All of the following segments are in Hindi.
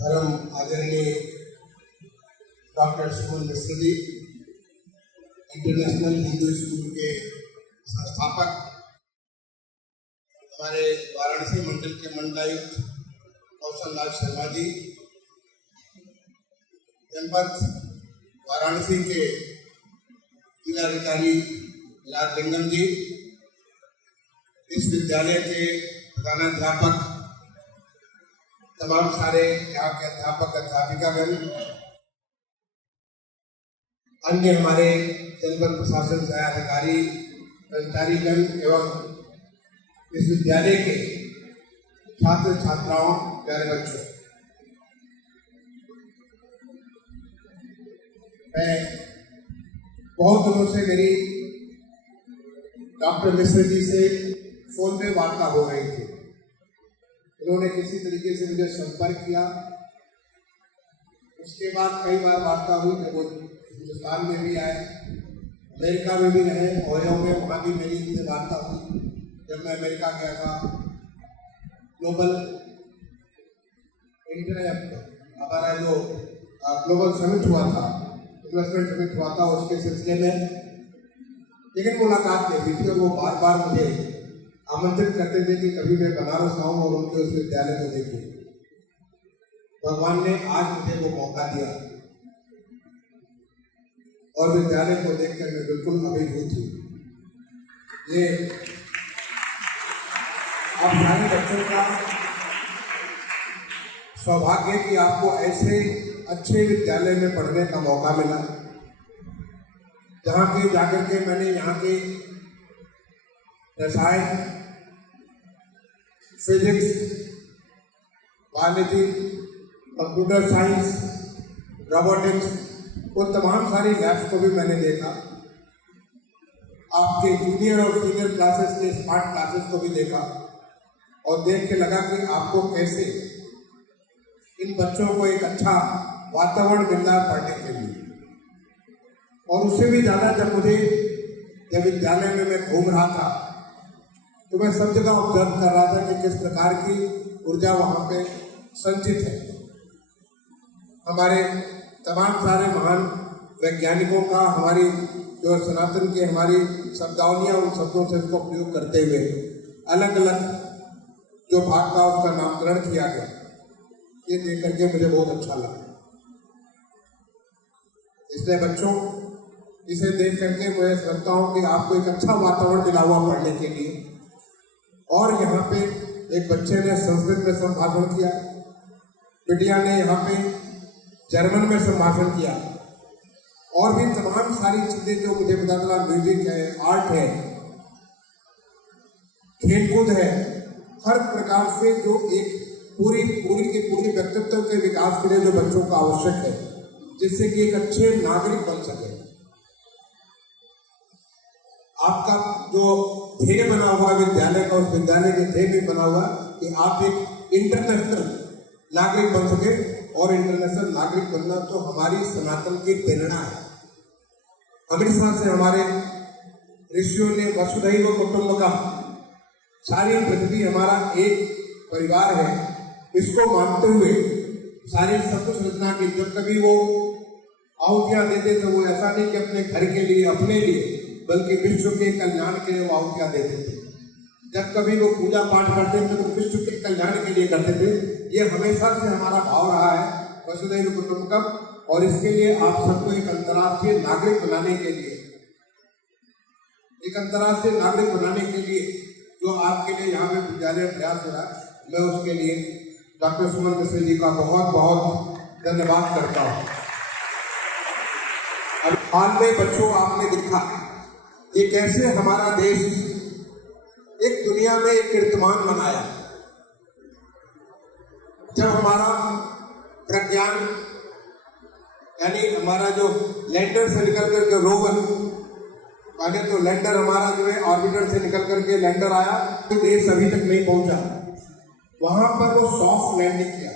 परम आदरणीय डॉक्टर सुमन मिश्र जी, इंटरनेशनल हिंदू स्कूल के संस्थापक, हमारे वाराणसी मंडल के मंडलायुक्त कौशल लाल शर्मा जी, जनपद वाराणसी के जिलाधिकारी राजलिंगम जी, इस विद्यालय के प्रधानाध्यापक, तमाम सारे यहाँ के अध्यापक अध्यापिकागण, अन्य हमारे जनपद प्रशासन से अधिकारी कर्मचारीगण एवं इस विद्यालय के छात्र छात्राओं, प्यारे बच्चों, मैं बहुत दिनों से मेरी डॉक्टर मिश्र जी से फोन पे वार्ता हो रही थी। उन्होंने किसी तरीके से मुझे संपर्क किया। उसके बाद कई बार वार्ता हुई जब वो हिंदुस्तान में भी आए, अमेरिका में भी रहे, ओयो में, वहाँ भी मेरी इनसे वार्ता हुई। जब मैं अमेरिका गया था, ग्लोबल हमारा जो ग्लोबल समिट हुआ था, इन्वेस्टमेंट समिट हुआ था, उसके सिलसिले में लेकिन मुलाकात नहीं हुई थी। और वो बार बार मुझे आमंत्रित करते थे कि कभी मैं बनारस आऊँ और उनके उस विद्यालय को देखूं। भगवान ने आज मुझे वो मौका दिया और विद्यालय को देखकर मैं बिल्कुल अभिभूत हूँ। ये आप सारे बच्चों का सौभाग्य कि आपको ऐसे अच्छे विद्यालय में पढ़ने का मौका मिला, जहाँ के जाकर के मैंने यहाँ के रसायन, physics, biology, computer science, robotics, वो तमाम सारी लैब्स को भी मैंने देखा। आपके जूनियर और सीनियर क्लासेस के स्मार्ट क्लासेस को भी देखा और देख के लगा कि आपको कैसे इन बच्चों को एक अच्छा वातावरण मिल रहा है पढ़ने के लिए। और उससे भी ज़्यादा जब विद्यालय में मैं घूम रहा था तो मैं सब जगह ऑब्जर्व कर रहा था कि किस प्रकार की ऊर्जा वहाँ पे संचित है। हमारे तमाम सारे महान वैज्ञानिकों का, हमारी जो सनातन की हमारी शब्दावलियाँ, उन शब्दों से इसको प्रयोग करते हुए अलग अलग जो भाग का उसका नामकरण किया गया, ये देख करके मुझे बहुत अच्छा लगा। इसलिए बच्चों, इसे देख करके मैं समझता हूँ कि आपको एक अच्छा वातावरण मिला हुआ पढ़ने के लिए। और यहाँ पे एक बच्चे ने संस्कृत में संभाषण किया, बिटिया ने यहाँ पे जर्मन में संभाषण किया, और भी तमाम सारी चीजें जो मुझे पता चला, म्यूजिक है, आर्ट है, खेलकूद है, हर प्रकार से जो एक पूरी व्यक्तित्व के विकास के लिए जो बच्चों को आवश्यक है, जिससे कि एक अच्छे नागरिक बन सके। आपका जो ध्येय बना हुआ विद्यालय का, उस विद्यालय के ध्येय भी बना हुआ कि आप एक इंटरनेशनल नागरिक बन सके। और इंटरनेशनल नागरिक बनना तो हमारी सनातन की प्रेरणा है। हमेशा से हमारे ऋषियों ने वसुधैव कुटुंबकम, सारी पृथ्वी हमारा एक परिवार है, इसको मानते हुए सारी सब कुछ रचना की। जब कभी वो आहुतियां देते थे, वो ऐसा नहीं कि अपने घर के लिए, अपने लिए, बल्कि विश्व के कल्याण के लिए वो आहुतियां देते थे। जब कभी वो पूजा पाठ करते थे तो विश्व के कल्याण के लिए करते थे। ये हमेशा से हमारा भाव रहा है, वसुधैव कुटुंबकम। और इसके लिए आप सबको एक अंतर्राष्ट्रीय नागरिक बनाने के लिए, जो आपके लिए यहाँ पे विद्यालय प्रयास हो रहा है, मैं उसके लिए डॉक्टर सुमन मिश्र जी का बहुत बहुत धन्यवाद करता हूँ। अब हाल में बच्चों, आपने देखा कि कैसे हमारा देश एक दुनिया में एक कीर्तिमान बनाया। जब हमारा प्रज्ञान, यानी हमारा जो लैंडर से निकल करके रोवर, माने तो लैंडर हमारा जो है ऑर्बिटर से निकल करके लैंडर आया, तो देश अभी तक नहीं पहुंचा। वहां पर वो सॉफ्ट लैंडिंग किया,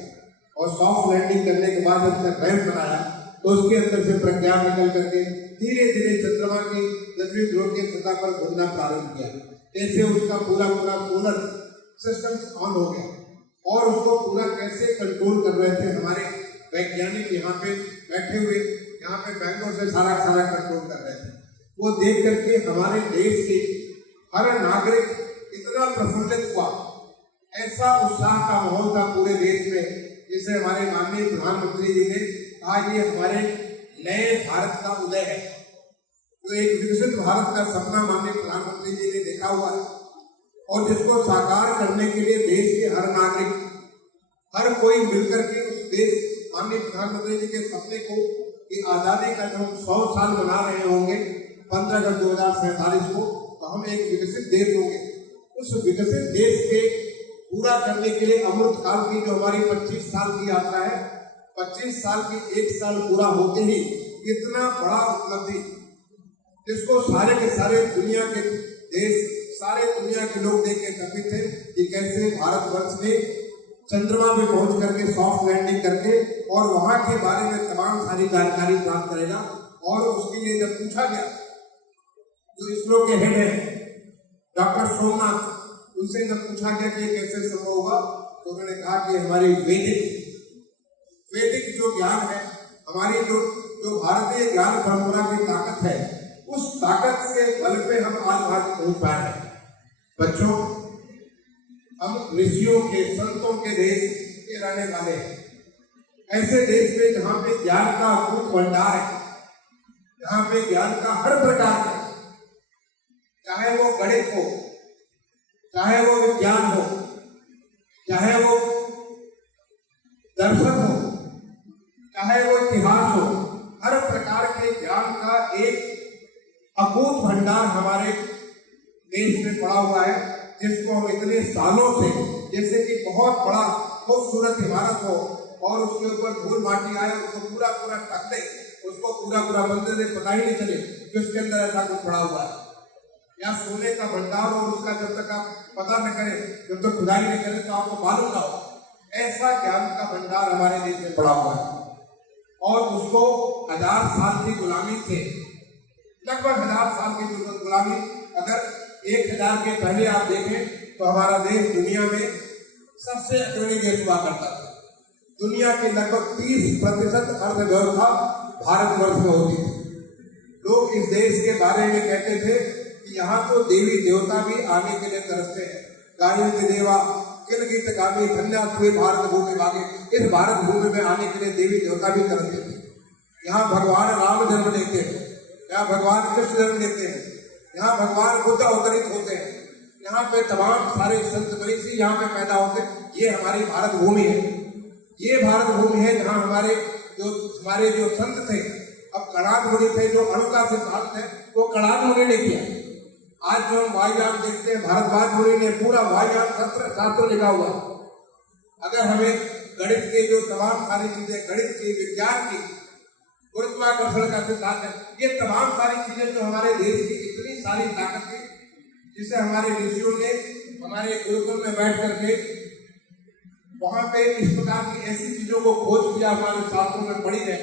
और सॉफ्ट लैंडिंग करने के बाद जब तक रैंप बनाया तो उसके अंदर से प्रज्ञान निकल करके धीरे धीरे चंद्रमा की दक्षिणी ध्रुव की सतह पर घूमना प्रारंभ किया। ऐसे उसका पूरा सोलर सिस्टम ऑन हो गया। और उसको पूरा कैसे कंट्रोल कर रहे थे हमारे पे बैठे हुए यहाँ पे बैंकों से सारा कंट्रोल कर रहे थे। वो देख करके हमारे देश के हर नागरिक इतना प्रफुल्लित हुआ, ऐसा उत्साह का माहौल था पूरे देश में, जिसे हमारे माननीय प्रधानमंत्री जी ने कहा ये हमारे नए भारत का उदय है। तो एक विकसित भारत का सपना माननीय प्रधानमंत्री जी ने देखा हुआ है और जिसको साकार करने के लिए देश के हर नागरिक, हर कोई मिलकर के उस देश माननीय प्रधानमंत्री जी के सपने को कि आजादी का जो 100 साल मना रहे होंगे 15 अगस्त 2047 को, तो हम एक विकसित देश होंगे। उस विकसित देश के पूरा करने के लिए अमृत काल की जो हमारी 25 साल की यात्रा है, 25 साल की 1 साल पूरा होते ही इतना बड़ा उपलब्धि जिसको सारे के सारे दुनिया के देश, सारे दुनिया के लोग देख के चकित थे कि कैसे भारतवर्ष ने चंद्रमा में पहुंच करके सॉफ्ट लैंडिंग करके और वहां के बारे में तमाम सारी जानकारी प्राप्त करेगा। और उसके लिए जब पूछा गया जो इसरो के हेड है डॉक्टर सोमनाथ, उनसे जब पूछा गया कि कैसे संभव हुआ, तो उन्होंने कहा कि हमारी वैदिक जो ज्ञान है, हमारी जो भारतीय ज्ञान परंपरा की ताकत है, उस ताकत के बल पे हम आज वहां पहुंच पाए हैं। बच्चों, हम ऋषियों के, संतों के देश के रहने वाले हैं, ऐसे देश में जहां पे ज्ञान का अद्भुत भंडार है, जहां पे ज्ञान का हर प्रकार है, चाहे वो गणित हो, चाहे वो विज्ञान हो, चाहे वो दर्शन हो, चाहे वो इतिहास हो, हर प्रकार के ज्ञान का एक अकूत भंडार हमारे देश में पड़ा हुआ है, जिसको हम इतने सालों से, जैसे कि बहुत बड़ा खूबसूरत इमारत हो और उसके ऊपर धूल माटी आए, उसको पूरा ढक दे, उसको पूरा बंद दे, पता ही नहीं चले कि उसके अंदर ऐसा कुछ पड़ा हुआ है। या सोने का भंडार और उसका जब तक आप पता न करें, जब तक खुदाई नहीं करें तो आपको मालूम ना हो, ऐसा ज्ञान का भंडार हमारे देश में पड़ा हुआ है। और उसको 1000 साल की गुलामी से, लगभग 1000 साल की गुलामी, अगर 1000 के पहले आप देखें तो हमारा देश दुनिया में सबसे अग्रणी देश हुआ करता था। दुनिया की लगभग 30% अर्थव्यवस्था भारतवर्ष में होती थी। लोग इस देश के बारे में कहते थे कि यहाँ तो देवी देवता भी आने के लिए तरसते हैं। गायत्री देवा किल गीत गावी धन्यास्वे भारत भूमि भागे, इस भारत भूमि में आने के लिए देवी देवता भी तरसते थे। यहाँ भगवान राम जन्म लेते हैं, यहाँ भगवान कृष्ण जन्म लेते हैं, यहाँ भगवान बुद्ध अवतरित होते हैं, यहाँ पे तमाम सारे संत मनीषी यहाँ पे पैदा होते हैं। ये हमारी भारत भूमि है, ये भारत भूमि है जहाँ हमारे जो संत थे, अब कणाद मुनि थे, जो अणु का सिद्धांत है वो कणाद मुनि ने किया। आज जो हम वायुयान देखते हैं, भारद्वाज मुनि ने पूरा वायुयान शास्त्र लिखा हुआ। अगर हमें गणित के जो तमाम सारी चीजें, गणित की, विज्ञान की, गुरुत्वाकर्षण का सिद्धांत है, ये तमाम सारी चीजें जो हमारे देश की इतनी सारी ताकत थी, जिसे हमारे ऋषियों ने हमारे गुरुकुल में बैठ करके वहां पे इस प्रकार की ऐसी चीजों को खोज किया, हमारे शास्त्रों में पड़ी रहे,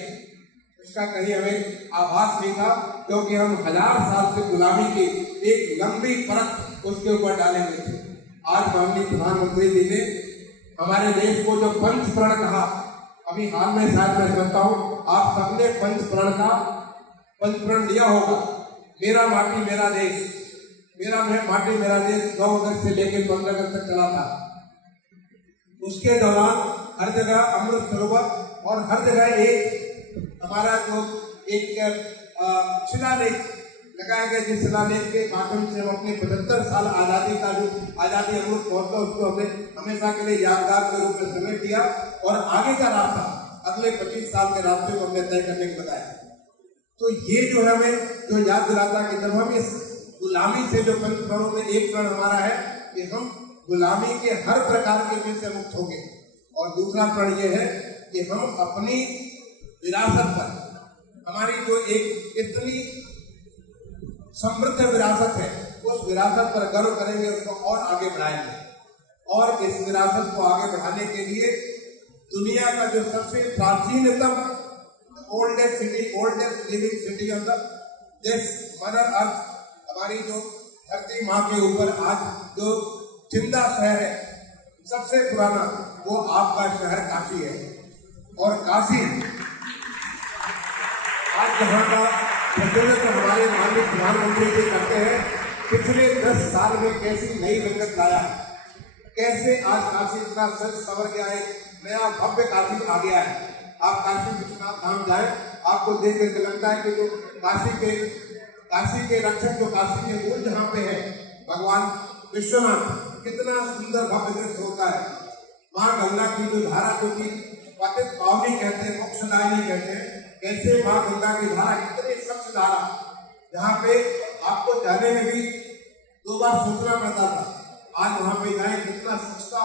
उसका कहीं हमें आभास नहीं था, क्योंकि हम 1000 साल से गुलामी की एक लंबी परत उसके ऊपर डाले हुए थे। आज माननीय प्रधानमंत्री जी ने हमारे देश को जो पंचप्रण कहा, अभी हाल में शायद मैं समझता हूँ आप सबने पंचप्रण लिया होगा। मेरा माटी मेरा देश, मेरा माटी मेरा देश 9 अगस्त से लेकर 15 अगस्त तक चला था। उसके दौरान हर जगह अमृत सरोवर और हर जगह एक हमारा जो एक शिलालेख लगाया गया, जिस शिलालेख के माध्यम से हम अपने 75 साल आजादी का जो आजादी अमृत महोत्सव, उसको हमने हमेशा के लिए यादगार के रूप में समेट दिया और आगे का रास्ता, अगले 25 साल के रास्ते को हमने तय करने को बताया। तो ये जो है हमें जो याद दिलाता कि जब हम इस गुलामी से, जो पंचप्रणों में एक प्रण हमारा है कि हम गुलामी के हर प्रकार के में से मुक्त होंगे, और दूसरा प्रण ये है कि हम अपनी विरासत पर, हमारी जो एक इतनी समृद्ध विरासत है, उस विरासत पर गर्व करेंगे, उसको और आगे बढ़ाएंगे। और इस विरासत को आगे बढ़ाने के लिए दुनिया का जो सबसे प्राचीनतम oldest city, oldest living city of the this mother earth, हमारी जो धरती माँ के ऊपर आज जो जिंदा शहर है सबसे पुराना, वो आपका शहर काशी है। और काशी यहाँ का प्रतिनिधित्व हमारे माननीय प्रधानमंत्री जी करते हैं। पिछले 10 साल में कैसी नई रंगत लाया, कैसे आज काशी इतना सच संवर गया है, नया भव्य काशी आ गया है। आप काशी विश्वनाथ धाम जाए, आपको देख करके लगता है कि जो काशी के रक्षक, जो काशी के मूल जहाँ पे है भगवान विश्वनाथ, कितना सुंदर भव्य दृश्य होता है। माँ गंगा की जो धारा जो की पतित पावनी कहते हैं, मोक्षदायिनी कहते हैं, कैसे माँ गंगा की धारा कितनी स्वच्छ धारा, जहाँ पे आपको जाने में भी 2 बार सोचना पड़ता था। आज वहाँ पे जाए, कितना स्वच्छता,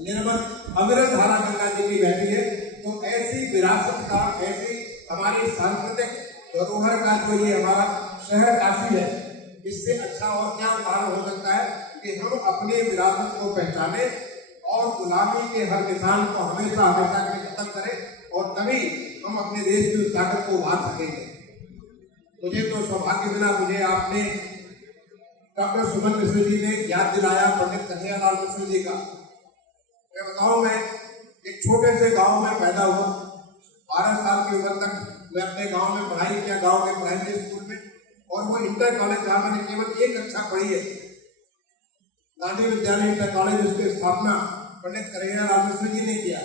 निर्मल अविरत धारा गंगा जी की बहती है। तो ऐसी विरासत का, ऐसी हमारी सांस्कृतिक धरोहर का जो ये हमारा शहर काशी है, इससे अच्छा और क्या उदाहरण हो सकता है कि हम अपने विरासत को पहचाने और गुलामी के हर निशान को हमेशा हमेशा के लिए खत्म करें, और तभी हम अपने देश की उस ताकत को उभार सकेंगे। मुझे तो सौभाग्य मिला, मुझे आपने डॉक्टर सुमन मिश्र जी ने याद दिलाया पंडित कन्हैयालाल मिश्र जी का। मैं बताऊं, मैं एक छोटे से गांव में पैदा हुआ। 12 साल की उम्र तक मैं अपने गांव में पढ़ाई किया, गांव के प्राइमरी स्कूल में, और वो इंटर कॉलेज जहाँ मैंने केवल 1 कक्षा पढ़ी है, गांधी विद्यालय इंटर कॉलेज, उसकी स्थापना पंडित कन्हैयालाल मिश्र जी ने किया।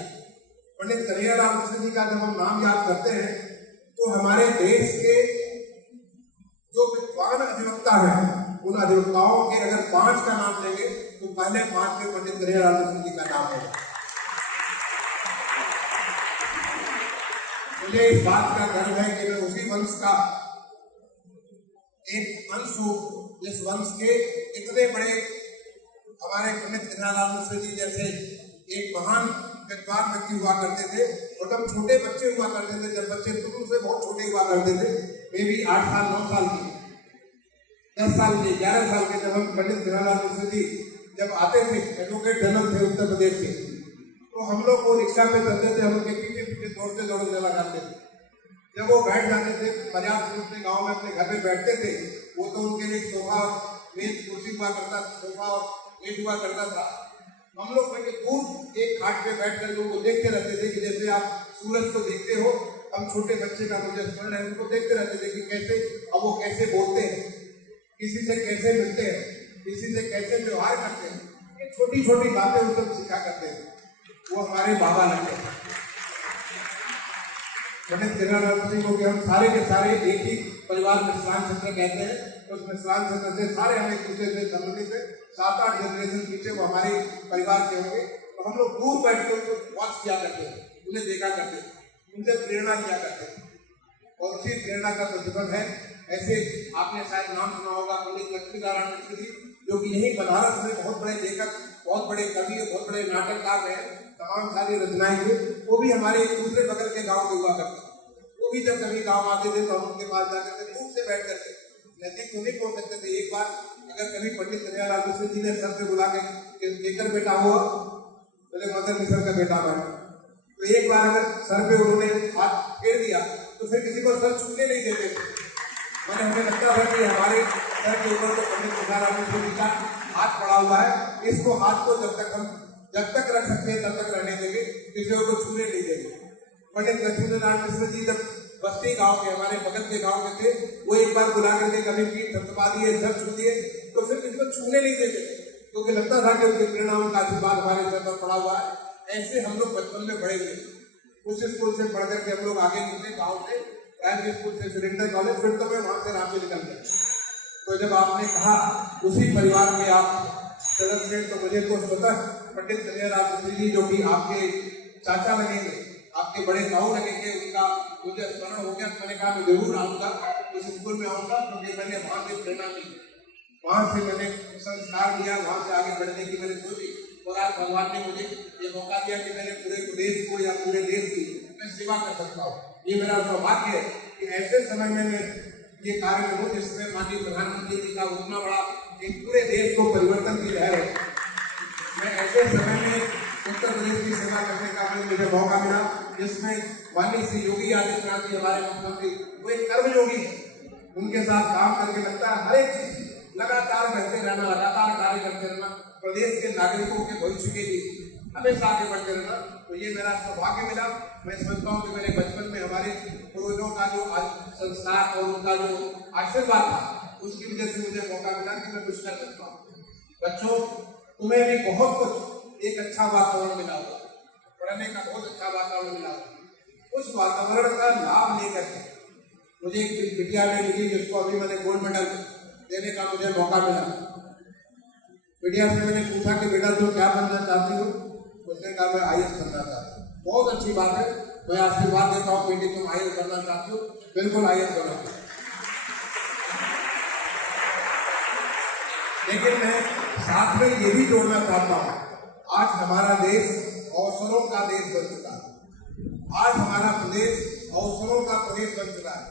पंडित कन्हैयालाल मिश्र जी का जब हम नाम याद करते हैं तो हमारे देश के जो विद्वान अधिवक्ता हैं, उन अधिवक्ताओं के अगर 5 का नाम लेंगे तो पहले 5 में पंडित कन्हैयालाल मिश्र जी का नाम है। मुझे इस बात का गर्व है कि मैं उसी वंश का एक अंश हूं, जिस वंश के इतने बड़े हमारे पंडित कन्हैयालाल मिश्र जी जैसे एक महान विद्वान व्यक्ति हुआ करते थे। और जब छोटे बच्चे हुआ करते थे, जब बच्चे तुम से बहुत छोटे हुआ करते थे, वे भी 8 साल 9 साल के, 10 साल के, 11 साल के, जब हम पंडित कन्हैयालाल मिश्र जी जब आते थे, एडवोकेट जनरल थे उत्तर प्रदेश के, तो हम लोग वो रिक्शा पे चलते थे, हम लोग के पीछे पीछे दौड़ते दौड़ते चला करते थे। जब वो बैठ जाते थे, मर्याद से अपने गाँव में अपने घर में बैठते थे, वो तो उनके लिए सोफा मेज कुर्सी हुआ करता, सोफा और मेज हुआ करता था। हम लोग वहीं दूर एक घाट पे बैठ कर लोगों को देखते रहते थे कि जैसे आप सूरज को देखते हो, हम छोटे बच्चे का मुझे स्मरण है, उनको देखते रहते थे कि कैसे, अब वो कैसे बोलते हैं, किसी से कैसे मिलते हैं, किसी से कैसे व्यवहार करते हैं, ये छोटी छोटी बातें उन सब सीखा करते हैं। वो हमारे बाबा लगते हैं। पंडित कन्हैयालाल मिश्र को हम सारे के सारे एक ही परिवार मिश्रान क्षेत्र कहते हैं। उस मिश्रान क्षेत्र से सारे हम एक दूसरे से संबंधित है। 7-8 जनरेशन पीछे वो हमारे परिवार के होंगे। तो हम लोग दूर बैठ कर उनको वॉच किया करते हैं, उन्हें देखा करते हैं, उनसे प्रेरणा लिया करते हैं, और उसी प्रेरणा का प्रतिफल है। ऐसे आपने शायद नाम सुना होगा पंडित लक्ष्मीनारायण मिश्र जी, जो कि यही बनारस में बहुत बड़े लेखक, बहुत बड़े कवि, बहुत बड़े नाटककार रहे, तमाम सारी रचनाएं थी। वो भी हमारे एक दूसरे बगल के गांव के हुआ करते। वो भी जब कभी गांव आते थे तो हम उनके पास जाकर के दूर से बैठ करके, नजदीक तो नहीं पहुंच सकते थे। एक बार अगर कभी पंडित कन्हैयालाल मिश्र जी ने सर से बुला के केकर बेटा हुआ, बोले मदर मिश्र का बेटा बना, तो एक बार अगर सर पे उन्होंने हाथ फेर दिया तो फिर किसी को सर छूने नहीं देते थे। मैंने हमें लगता था कि हमारे सर के ऊपर तो पंडित कन्हैयालाल मिश्र जी का हाथ पड़ा हुआ है, इसको हाथ को जब तक रख सकते हैं तब तक रहने देंगे, किसी को छूने नहीं देंगे। पंडित लक्ष्मीनारायण मिश्र जी जब बस्ती गांव के, हमारे बगल के गांव के थे, वो एक बार बुला करके कभी पीठ थपथपा दिए, सर छू दिए, तो फिर किसी को छूने नहीं देते, क्योंकि लगता था कि उनकी प्रेरणा, उनका आशीर्वाद हमारे सर पर पड़ा हुआ है। ऐसे हम लोग बचपन में बड़े हुए। उस स्कूल से पढ़ करके हम लोग आगे निकले गाँव से, प्राइमरी स्कूल से फिर इंटर कॉलेज, फिर तो मैं वहां से रांची निकल गया। तो जब आपने कहा उसी परिवार के आप सदस्य, तो मुझे तो स्वतः पंडित कन्हैयालाल मिश्र जी, जो कि आपके चाचा लगेंगे, आपके बड़े ताऊ लगेंगे, उनका मुझे स्मरण हो गया। मैंने कहा मैं जरूर आऊंगा, उस स्कूल में आऊंगा, क्योंकि मैंने वहां से प्रेरणा ली, वहां से मैंने संस्कार लिया, वहां से आगे बढ़ने की मैंने सोची, और आज भगवान ने मुझे ये मौका दिया कि मैंने पूरे प्रदेश को या पूरे देश की मैं सेवा कर सकता हूँ। ये मेरा सौभाग्य है कि ऐसे समय में मैं ये कार्य करूँ जिसमें माननीय प्रधानमंत्री जी का उतना बड़ा एक पूरे देश को परिवर्तन की लहर है। मैं ऐसे समय में उत्तर प्रदेश की सेवा करने का मुझे मौका मिला, जिसमें माननीय श्री योगी आदित्यनाथ जी हमारे मुख्यमंत्री, वो एक कर्मयोगी है। उनके साथ काम करके लगता है हर एक चीज लगातार करते रहना, लगातार कार्य करते रहना, प्रदेश के नागरिकों के भविष्य के लिए, हमेशा आगे बढ़ते रहना। तो ये मेरा सौभाग्य मिला। मैं समझता हूँ कि मेरे बचपन में हमारे पूर्वजों का जो संस्कार और उनका जो आशीर्वाद था, उसकी वजह से मुझे मौका मिला कि मैं कुछ कर सकता हूँ। बच्चों, तुम्हें भी बहुत कुछ एक अच्छा वातावरण मिला होगा, पढ़ने का बहुत अच्छा वातावरण मिला होगा। उस वातावरण का लाभ लेकर के मुझे एक बिटिया ने मिली जिसको अभी मैंने गोल्ड मेडल देने का मुझे मौका मिला। बिटिया से मैंने पूछा कि बेटा तुम क्या बनना चाहती हो? उसने कहा मैं IAS बनना चाहती हूँ। बहुत अच्छी बात है, मैं आशीर्वाद देता हूँ बेटी तुम IAS बनना चाहती हो, बिल्कुल IAS बनो। लेकिन मैं साथ में ये भी जोड़ना चाहता हूँ, आज हमारा देश अवसरों का देश बन चुका है। आज हमारा प्रदेश अवसरों का प्रदेश बन चुका है।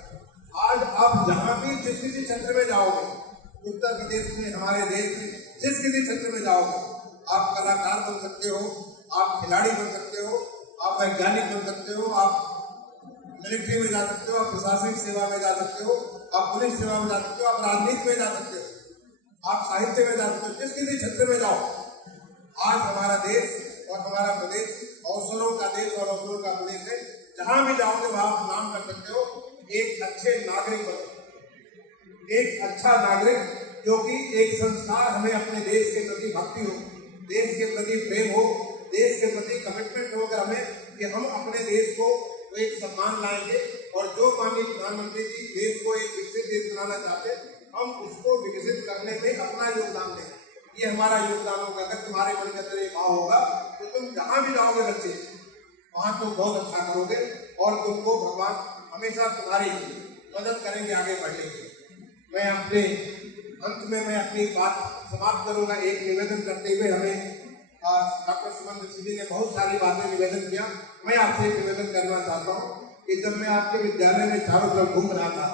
आज आप जहां भी जिस किसी क्षेत्र में जाओगे, उत्तर प्रदेश में, हमारे देश में जिस किसी क्षेत्र में जाओगे, आप कलाकार बन सकते हो, आप खिलाड़ी बन सकते हो, आप वैज्ञानिक बन सकते हो, आप मिलिट्री में जा सकते हो, आप प्रशासनिक सेवा में जा सकते हो, आप पुलिस सेवा में जा सकते हो, आप राजनीति में जा सकते हो, आप साहित्य में जा सकते हो। जिस किसी क्षेत्र में जाओ, आज हमारा देश और हमारा प्रदेश अवसरों का देश और अवसरों का प्रदेश है। जहां भी जाओगे वहां आप नाम कर सकते हो। एक अच्छे नागरिक बनो, एक अच्छा नागरिक जो कि एक संस्कार, हमें अपने देश के प्रति भक्ति हो, देश के प्रति प्रेम हो, देश के प्रति कमिटमेंट हो हमें कि हम अपने देश को एक सम्मान लाएंगे। और जो माननीय प्रधानमंत्री जी देश को एक विकसित देश बनाना चाहते हैं, हम उसको विकसित करने में अपना योगदान दें। ये हमारा योगदान होगा। अगर तुम्हारे मन के अंदर ये भाव होगा तो तुम जहां भी जाओगे बच्चे, वहां तुम बहुत अच्छा करोगे और तुमको भगवान हमेशा तुम्हारी मदद करेंगे आगे बढ़ने की। मैं अपने अंत में मैं अपनी बात समाप्त करूंगा एक निवेदन करते हुए। हमें डॉक्टर सुमन ऋषि जी ने बहुत सारी बातें निवेदन किया। मैं आपसे एक निवेदन करना चाहता हूँ कि जब मैं आपके विद्यालय में चारों तरफ घूम रहा था,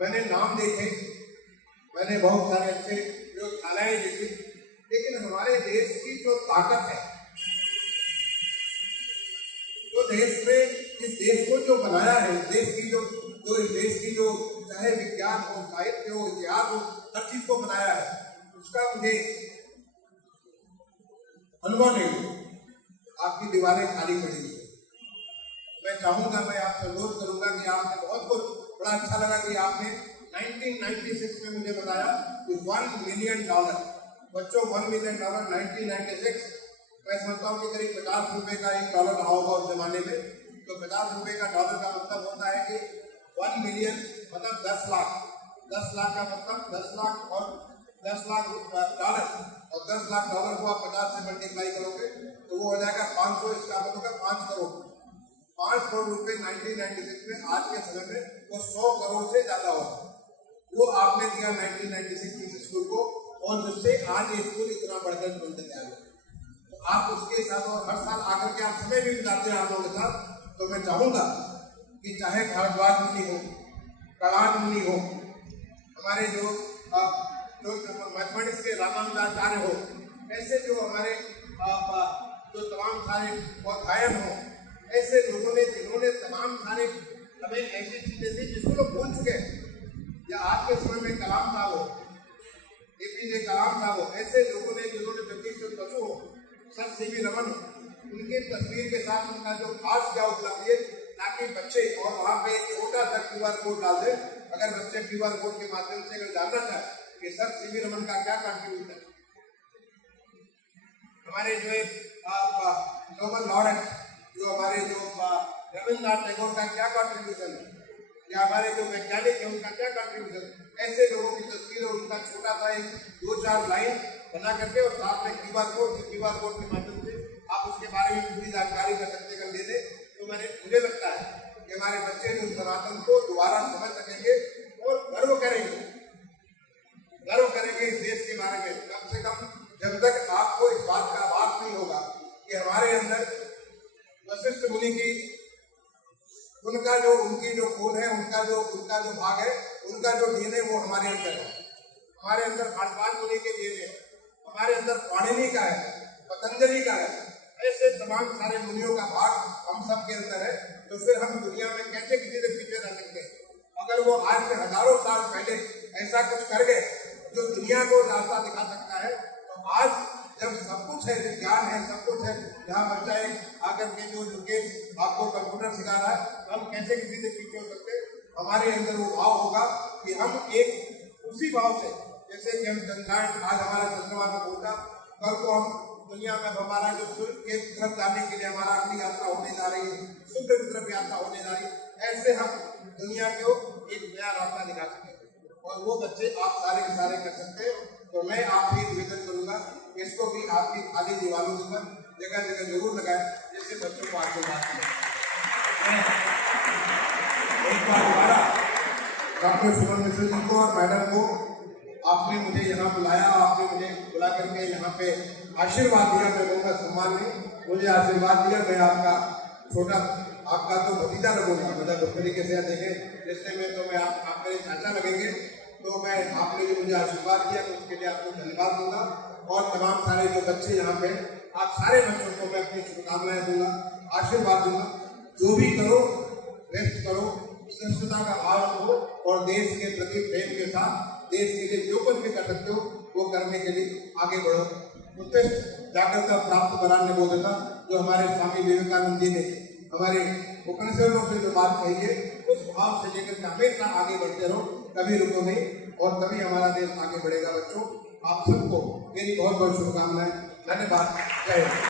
मैंने नाम देखे, मैंने बहुत सारे अच्छे प्रयोगशालाएं देखी, लेकिन हमारे देश की जो ताकत है, जो देश में इस देश को जो बनाया है, इस देश की जो इस देश की जो चाहे विज्ञान हो, साहित्य हो, इतिहास हो, हर चीज को बनाया है, उसका मुझे अनुभव नहीं। आपकी दीवारें खाली पड़ी है। मैं चाहूंगा, मैं आपसे अनुरोध करूंगा कि आपने बहुत कुछ बड़ा अच्छा लगा कि आपने 1996 में मुझे बताया कि $1 मिलियन, बच्चों $1 मिलियन 1996, मैं समझता हूँ कि करीब 50 रुपए का एक डॉलर रहा होगा उस जमाने में। तो 50 रुपए का डॉलर का मतलब होता है कि 1 मिलियन मतलब 10 लाख। 10 लाख का मतलब 10 लाख और 10 लाख डॉलर, और 10 लाख डॉलर को आप 50 से मल्टीप्लाई करोगे तो वो हो जाएगा 500। इसका मतलब होगा 5 करोड़। 5 करोड़ रुपए 1996 में, आज के समय में वो 100 करोड़ से ज्यादा होगा। वो आपने दिया 1996 में स्कूल को, और जिससे आज ये स्कूल इतना बढ़कर बनते जा रहा है। तो आप उसके साथ और हर साल आकर के आप समय भी बिताते हैं आप लोगों के साथ। तो मैं चाहूंगा कि चाहे भारद्वाज मुनि हो, कणाद मुनि हो, हमारे जो मैथमेटिक्स के रामानुजाचार्य हो, ऐसे जो हमारे जो तमाम सारे बौद्धायन हो, ऐसे लोगों ने जिन्होंने तमाम सारे हमें ऐसी चीजें दी जिसको लोग भूल चुके हैं, या आज के समय में कलाम साहब हो, APJ कलाम साहब हो, ऐसे लोगों ने जिन्होंने ब्रिटिश बसु हो, सर CV रमन हो, उनकी तस्वीर के साथ उनका जो खास क्या उपलब्धि है, ताकि बच्चे और वहाँ पे एक छोटा सा QR कोड डाल दे। अगर बच्चे QR कोड के माध्यम से अगर जानना चाहे कि सर CV रमन का क्या कंट्रीब्यूशन है, हमारे जो नोबेल लॉरेट जो हमारे जो रविन्द्रनाथ टैगोर का क्या कंट्रीब्यूशन है, या हमारे जो वैज्ञानिक है उनका क्या कंट्रीब्यूशन, ऐसे लोगों की तस्वीर और उनका छोटा सा एक 2-4 लाइन बना करके और साथ में QR कोड के माध्यम से आप उसके बारे में पूरी जानकारी कर सकते कर दे दें। तो मुझे लगता है कि हमारे बच्चे जो सनातन को दोबारा समझ सकेंगे और गर्व करेंगे इस देश के बारे में। कम से कम जब तक आपको इस बात का आभास नहीं होगा कि हमारे अंदर वशिष्ठ मुनि की उनकी जो खून है, उनका जो भाग है, उनका जो DNA वो हमारे अंदर है। हमारे अंदर भारद्वाज मुनि के DNA है, हमारे अंदर पाणिनि का है, पतंजलि का है, ऐसे तमाम सारे मुनियों का भाग हम सब के अंदर है। तो फिर हम दुनिया में कैसे किसी से पीछे रह सकते हैं? अगर वो आज से हजारों साल पहले ऐसा कुछ कर गए जो दुनिया को रास्ता दिखा सकता है, तो आज जब सब कुछ है, विज्ञान है, सब कुछ है, हम कैसे किसी से पीछे हो सकते। हमारे अंदर वो भाव होगा कि हम एक उसी भाव से, जैसे कि हम चंद्रायण आज हमारा चंद्रमा का पहुंचा, कल को हम दुनिया में हमारा जो सूर्य के तरफ जाने के लिए हमारा अगली यात्रा होने जा रही है, शुक्र की तरफ यात्रा होने जा रही है, ऐसे हम दुनिया को एक नया रास्ता दिखा सकें और वो बच्चे आप सारे के सारे कर सकते हैं। तो मैं आपसे निवेदन करूंगा, इसको भी आपकी खाली दीवारों पर जगह जगह जरूर लगाए, जिससे बच्चों को आशीर्वाद मिले। एक बार दोबारा डॉक्टर सुमन मिश्र जी को और मैडम को आपने मुझे यहाँ बुलाया, आपने मुझे बुला करके यहाँ पे आशीर्वाद दिया। मैं कहूँगा सम्मान नहीं, मुझे आशीर्वाद दिया। मैं आपका छोटा, आपका तो भतीजा लगूंगा, मतलब उस तरीके से देखें रिश्ते में तो मैं आप मेरे चाचा लगेंगे। तो मैं आपने जो मुझे आशीर्वाद दिया तो उसके लिए आपको धन्यवाद दूंगा। और तमाम सारे जो बच्चे यहाँ पे, आप सारे बच्चों को मैं अपनी शुभकामनाएं दूंगा, आशीर्वाद दूंगा। जो भी करो रेस्ट करो, स्वच्छता का भाव रखो और देश के प्रति प्रेम के साथ देश के लिए जो कुछ भी कर सकते हो वो करने के लिए आगे बढ़ो। उत्कृष्ट जागरूकता प्राप्त बनाने बोलता जो हमारे स्वामी विवेकानंद जी ने हमारे उपनिषदों से जो बात कही है, उस भाव से लेकर हमेशा आगे बढ़ते रहो, कभी रुको नहीं और तभी हमारा देश आगे बढ़ेगा। बच्चों, आप सबको मेरी बहुत बहुत शुभकामनाएं। धन्यवाद। जय हिंद।